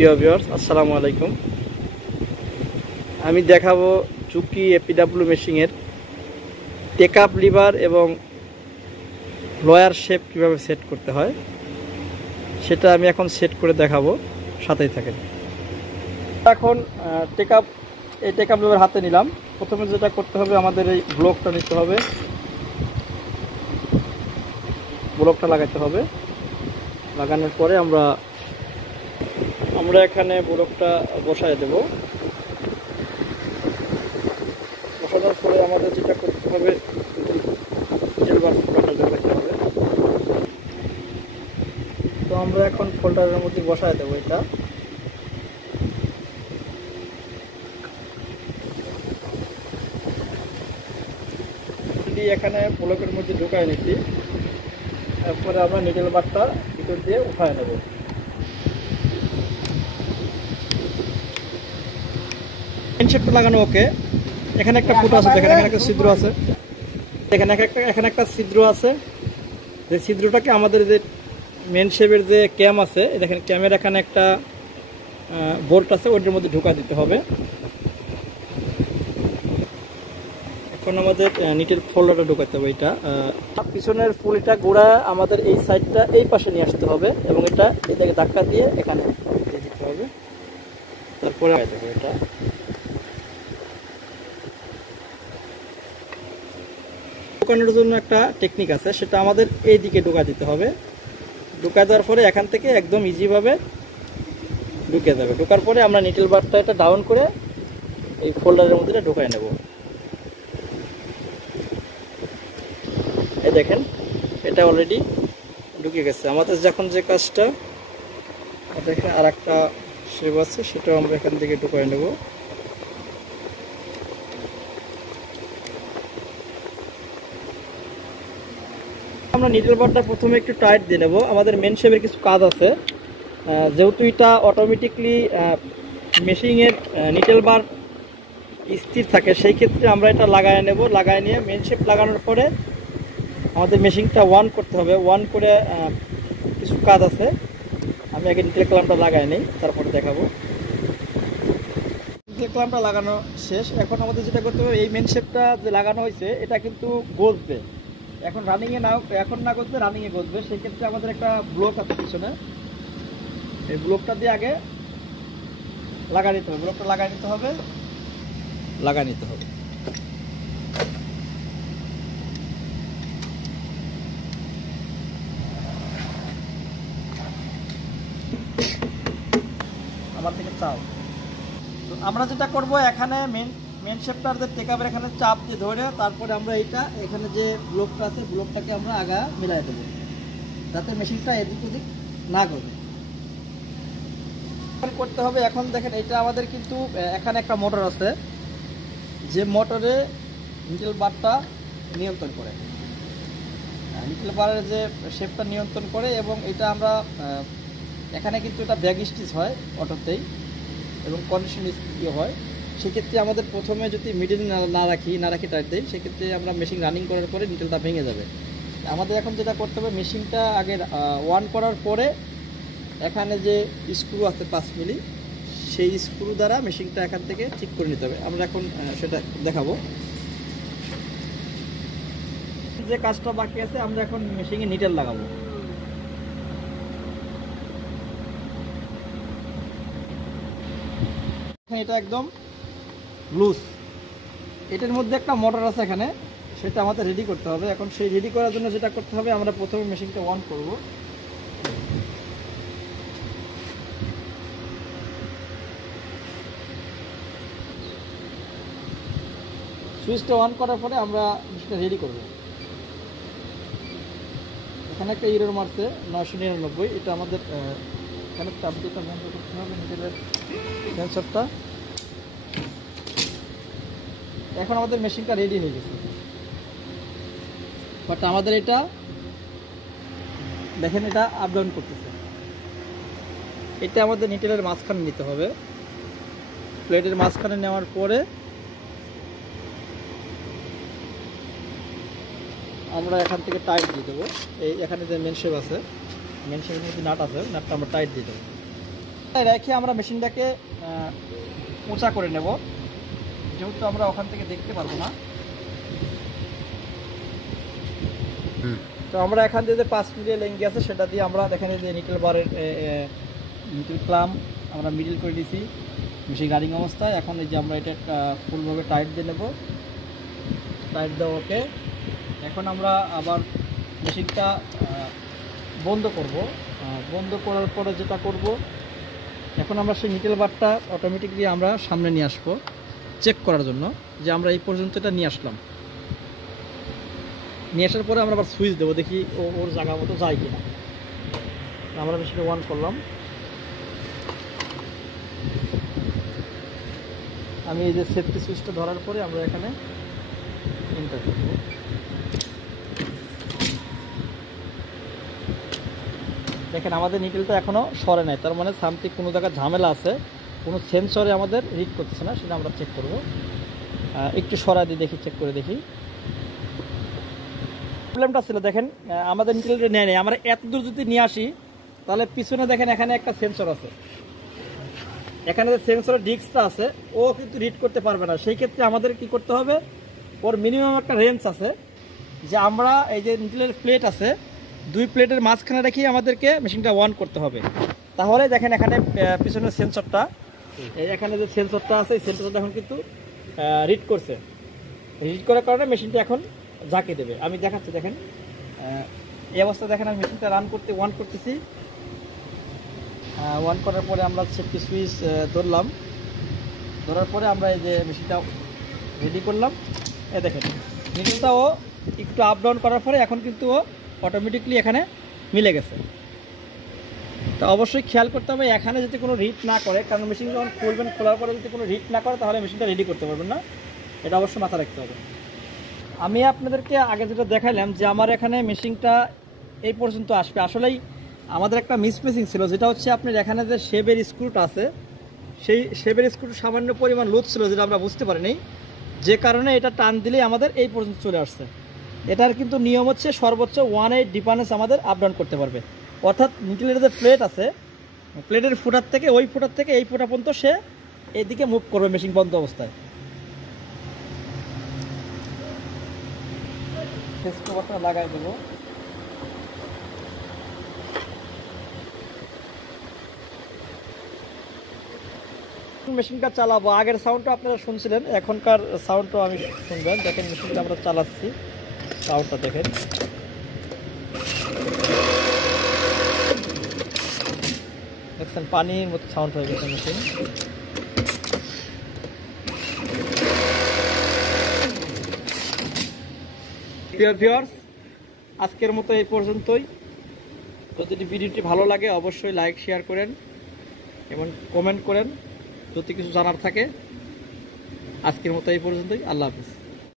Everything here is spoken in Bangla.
প্রিয় ভিউয়ার্স, আসসালামু আলাইকুম। আমি দেখাবো চুকি এপিডব্লিউ মেশিনের টেকআপ লিভার এবং লয়ার শেপ কিভাবে সেট করতে হয় সেটা আমি এখন সেট করে দেখাবো, সাথেই থাকেন। এখন টেকআপ লিভার হাতে নিলাম। প্রথমে যেটা করতে হবে, আমাদের এই ব্লকটা নিতে হবে, ব্লকটা লাগাতে হবে। লাগানোর পরে আমরা এখানে ব্লকটা বসায় দেব। বসানোর পরে আমাদের যেটা করতে হবে, লাগাতে হবে। তো আমরা এখন ফোল্ডারের মধ্যে বসায় দেবো এটা। এখানে ব্লকের মধ্যে ঢুকায় নিচ্ছি। তারপরে আমরা নিডল বারটা ভিতর দিয়ে উঠায় নেব। ইনসেপ্ট লাগানো ওকে। এখানে একটা ফুটো আছে, এখানে একটা ছিদ্র আছে, এখানে একটা ছিদ্র আছে। যে ছিদ্রটাকে আমাদের যে মেন শেপের যে ক্যাম আছে, দেখেন ক্যামের এখানে একটা বোল্ট আছে, ওইটার মধ্যে ঢুকা দিতে হবে। এখন আমাদের নিটের ফোল্ডারটা ঢুকাতে হবে। এটা পিছনের পুলিটা গোড়া আমাদের এই সাইডটা এই পাশে নিয়ে আসতে হবে এবং এটা এটাকে ধাক্কা দিয়ে এখানে দিয়ে দিতে হবে। তারপরে এটা ঢুকানোর জন্য একটা টেকনিক আছে, সেটা আমাদের এই দিকে ঢুকা দিতে হবে। ঢুকা দেওয়ার পরে এখান থেকে একদম ইজিভাবে ঢুকে যাবে। ঢোকার পরে আমরা নিটেল বারটা এটা ডাউন করে এই ফোল্ডারের মধ্যে ঢুকাই নেব। এই দেখেন, এটা অলরেডি ঢুকে গেছে। আমাদের যখন যে কাজটা, দেখেন আর একটা শেপ আছে, সেটাও আমরা এখান থেকে ঢুকাই নেব। আমরা নিডল বারটা প্রথমে একটু টাইট দিয়ে নেব। আমাদের মেন শেপের কিছু কাজ আছে, যেহেতু এটা অটোমেটিকলি মেশিনের নিডল বার স্থির থাকে, সেই ক্ষেত্রে আমরা এটা লাগায় নেব। লাগায় নিয়ে মেন শেপ লাগানোর পরে আমাদের মেশিনটা ওয়ান করতে হবে। ওয়ান করে কিছু কাজ আছে, আমি আগে নিডল ক্ল্যাম্পটা লাগাই নেই, তারপরে দেখাবো। নিডল ক্ল্যাম্পটা লাগানো শেষ। এখন আমাদের যেটা করতে হবে, এই মেন শেপটা যে লাগানো হয়েছে এটা কিন্তু গজবে। এখন রানিংয়ে না, এখন না গজবে, রানিংয়ে গজবে। সেক্ষেত্রে আমাদের একটা ব্লক আছে পিছনে, এই ব্লকটা দিয়ে আগে লাগা নিতে হবে। ব্লকটা লাগা নিতে হবে। আমার থেকে চাও। তো আমরা যেটা করব, এখানে মেন শেপটার যে টেকআপের এখানে চাপ দিয়ে ধরে, তারপরে আমরা এইটা এখানে যে ব্লকটা আছে, ব্লকটাকে আমরা আগা মিলাই দেবো, যাতে মেশিনটা এদিক ওদিক না গজে। করতে হবে। এখন দেখেন, এটা আমাদের কিন্তু এখানে একটা মোটর আছে, যে মোটরে নিডল বারটা নিয়ন্ত্রণ করে, নিডল বারের যে শেপটা নিয়ন্ত্রণ করে। এবং এটা আমরা এখানে কিন্তু এটা ব্যাক স্টিচ হয় অটোতেই এবং কন্ডিশন ইয়ে হয়। সেক্ষেত্রে আমাদের প্রথমে যদি মিডিল না রাখি টাইট দেই, সেক্ষেত্রে আমরা মেশিন রানিং করার পরে নিডলটা ভেঙে যাবে। আমাদের এখন যেটা করতে হবে, মেশিনটা আগে ওয়ান করার পরে এখানে যে স্ক্রু আছে 5 মিলি, সেই স্ক্রু দ্বারা মেশিনটা এখান থেকে ঠিক করে নিতে হবে। আমরা এখন সেটা দেখাবো। যে কাজটা বাকি আছে, আমরা এখন মেশিনে নিডল লাগাবো। এটা একদম লুজ। এটার মধ্যে একটা মোটর আছে এখানে, সেটা আমাদের রেডি করতে হবে। এখন সেই রেডি করার জন্য যেটা করতে হবে, আমরা প্রথমে মেশিনটা অন করব। সুইচটা অন করার পরে আমরা মেশিনটা রেডি করব। এখানে একটা এরর মারছে 999, এটা আমাদের এখানে তাপমাত্রা বন্ধ করতে হবে, নিডলের সেন্সরটা। এখন আমাদের মেশিনটা রেডি হয়ে গেছে, বাট আমাদের এটা দেখেন, এটা আপ ডাউন করতেছে। এটা আমাদের নিডলের মাঝখানে নিতে হবে। প্লেটের মাঝখানে নেওয়ার পরে আমরা এখান থেকে টাইট দিয়ে দেবো। এই এখানে যে মেন শেপ আছে, মেন শেপের মধ্যে নাট আছে, নাটটা আমরা টাইট দিয়ে দেবো। রেখে আমরা মেশিনটাকে উঁচা করে নেব, যেহেতু আমরা ওখান থেকে দেখতে পারবো না। তো আমরা এখান থেকে যে 5 মিলি লেঙ্গি আছে সেটা দিয়ে আমরা দেখেন যে নিকেল বারের নিকেল প্লাম আমরা মিডল করে দিয়েছি মেশিন রানিং অবস্থায়। এখন এই যে আমরা এটা ফুলভাবে টাইট দিয়ে নেব, টাইট দেওয়া ওকে। এখন আমরা আবার মেশিনটা বন্ধ করব। বন্ধ করার পরে যেটা করব, এখন আমরা সেই নিকেল বারটা অটোমেটিকলি আমরা সামনে নিয়ে আসবো চেক করার জন্য যে আমরা এই পর্যন্ত এটা নিয়ে আসলাম। নিয়ে আসার পরে আমরা আবার সুইচ দেবো, দেখি ওর জায়গা মতো যায় কিনা। আমরা মেশিনটা অন করলাম। আমি এই যে সেফটি সুইচটা ধরার পরে আমরা এখানে এন্টার করব। দেখেন আমাদের নিকেলটা এখনও সরে নাই, তার মানে সামথিং কোনো জায়গায় ঝামেলা আছে, কোনো সেন্সরে আমাদের রিড করতেছে না, সেটা আমরা চেক করব। একটু সরা দিয়ে দেখি, চেক করে দেখি। প্রবলেমটা ছিল দেখেন আমাদের নিকেলটা নেয় নেই। আমরা এত দূর যদি নিয়ে আসি তাহলে পিছনে দেখেন এখানে একটা সেন্সর আছে, এখানে যে সেন্সরের ডিস্কটা আছে ও কিন্তু রিড করতে পারবে না। সেই ক্ষেত্রে আমাদের কি করতে হবে, ওর মিনিমাম একটা রেঞ্জ আছে যে আমরা এই যে নিকেলের প্লেট আছে, 2 প্লেটের মাঝখানে রেখেই আমাদেরকে মেশিনটা অন করতে হবে। তাহলে দেখেন এখানে পিছনের সেন্সরটা, এখানে যে সেন্সরটা আছে এই সেন্সরটা এখন কিন্তু রিড করছে। রিড করার কারণে মেশিনটা এখন ঝাঁকে দেবে। আমি দেখাচ্ছি, দেখেন এই অবস্থা দেখেন আমি মেশিনটা রান করতে অন করতেছি। অন করার পরে আমরা সেফটি সুইচ ধরলাম, ধরার পরে আমরা এই যে মেশিনটা রেডি করলাম। দেখেন নিকেলটা ও একটু আপ ডাউন করার পরে এখন কিন্তু ও অটোমেটিকলি এখানে মিলে গেছে। তো অবশ্যই খেয়াল করতে হবে এখানে যাতে কোনো রিড না করে, কারণ মেশিন যখন খুলবেন, খোলার পরে যদি কোনো রিড না করে তাহলে মেশিনটা রেডি করতে পারবেন না, এটা অবশ্যই মাথায় রাখতে হবে। আমি আপনাদেরকে আগে যেটা দেখাইলাম যে আমার এখানে মেশিনটা এই পর্যন্ত আসবে, আসলেই আমাদের একটা মিসপ্লেসিং ছিল, যেটা হচ্ছে আপনার এখানে যে শেবের স্ক্রুটা আছে সেই শেবের স্ক্রুটা সামান্য পরিমাণ লুজ ছিল, যেটা আমরা বুঝতে পারিনি, যে কারণে এটা টান দিলেই আমাদের এই পর্যন্ত চলে আসছে। এটার কিন্তু নিয়ম হচ্ছে সর্বোচ্চ 1/8 ডিফারেন্স আমাদের আপ ডাউন করতে পারবে, অর্থাৎ নিকেলের যে প্লেট আছে প্লেটের ফুটার থেকে ওই ফুটার থেকে এই ফুটা পর্যন্ত সে এইদিকে মুভ করবে মেশিন বন্ধ অবস্থায়। লাগাই দেবো। মেশিনটা চালাবো, আগের সাউন্ডটা আপনারা শুনছিলেন, এখনকার সাউন্ডটাও আমি শুনবেন। দেখেন মেশিনটা আমরা চালাচ্ছি, সাউন্ডটা দেখেন। দেখছেন পানির মতো সাউন্ড হয়ে গেছে মেশিন। প্রিয় ভিউয়ার্স, আজকের মতো এই পর্যন্তই। যদি ভিডিওটি ভালো লাগে অবশ্যই লাইক শেয়ার করেন এবং কমেন্ট করেন যদি কিছু জানার থাকে। আজকের মতো এই পর্যন্তই, আল্লাহ হাফেজ।